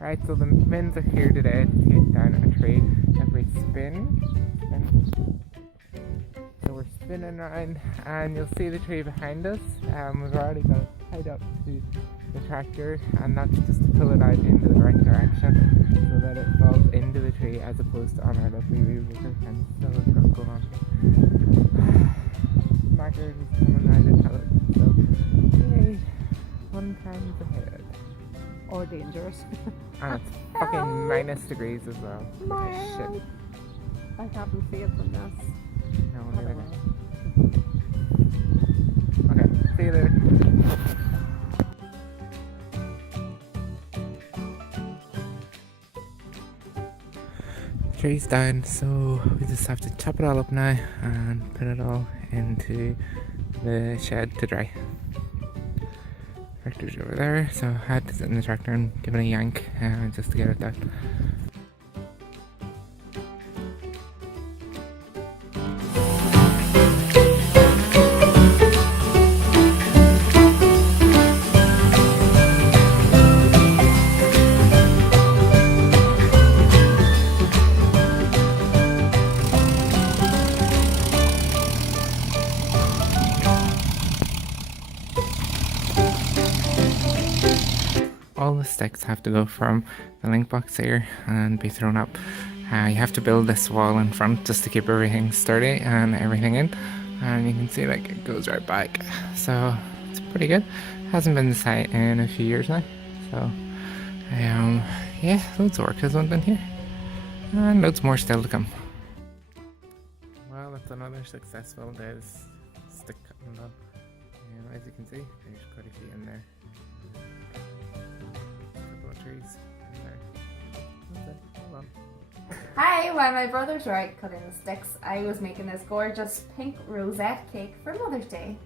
Right, so the men's are here today to take down a tree. If we spin. So we're spinning around and you'll see the tree behind us. We've already got it tied up to the tractor, and that's just to pull it out into the right direction so that it falls into the tree as opposed to on our lovely wee wicker fence that we've got going on here. Margaret is coming round to tell us, so yay, fun times ahead. Or dangerous. And it's fucking minus degrees as well. Shit. I haven't see it from this. No, neither did I. Okay, see you later. The tree's down, so we just have to chop it all up now and put it all into the shed to dry. Tractor's over there, so I had to sit in the tractor and give it a yank just to get it down. All the sticks have to go from the link box here and be thrown up. You have to build this wall in front just to keep everything sturdy and everything in, and you can see like it goes right back, so it's pretty good. Hasn't been this high in a few years now, so yeah, loads of work has went in here and loads more still to come. Well, that's another successful day's stick cutting done. As you can see, there's quite a few in there. Trees in there. That's it. Hold on. Hi, while my brothers were out cutting the sticks, I was making this gorgeous pink rosette cake for Mother's Day.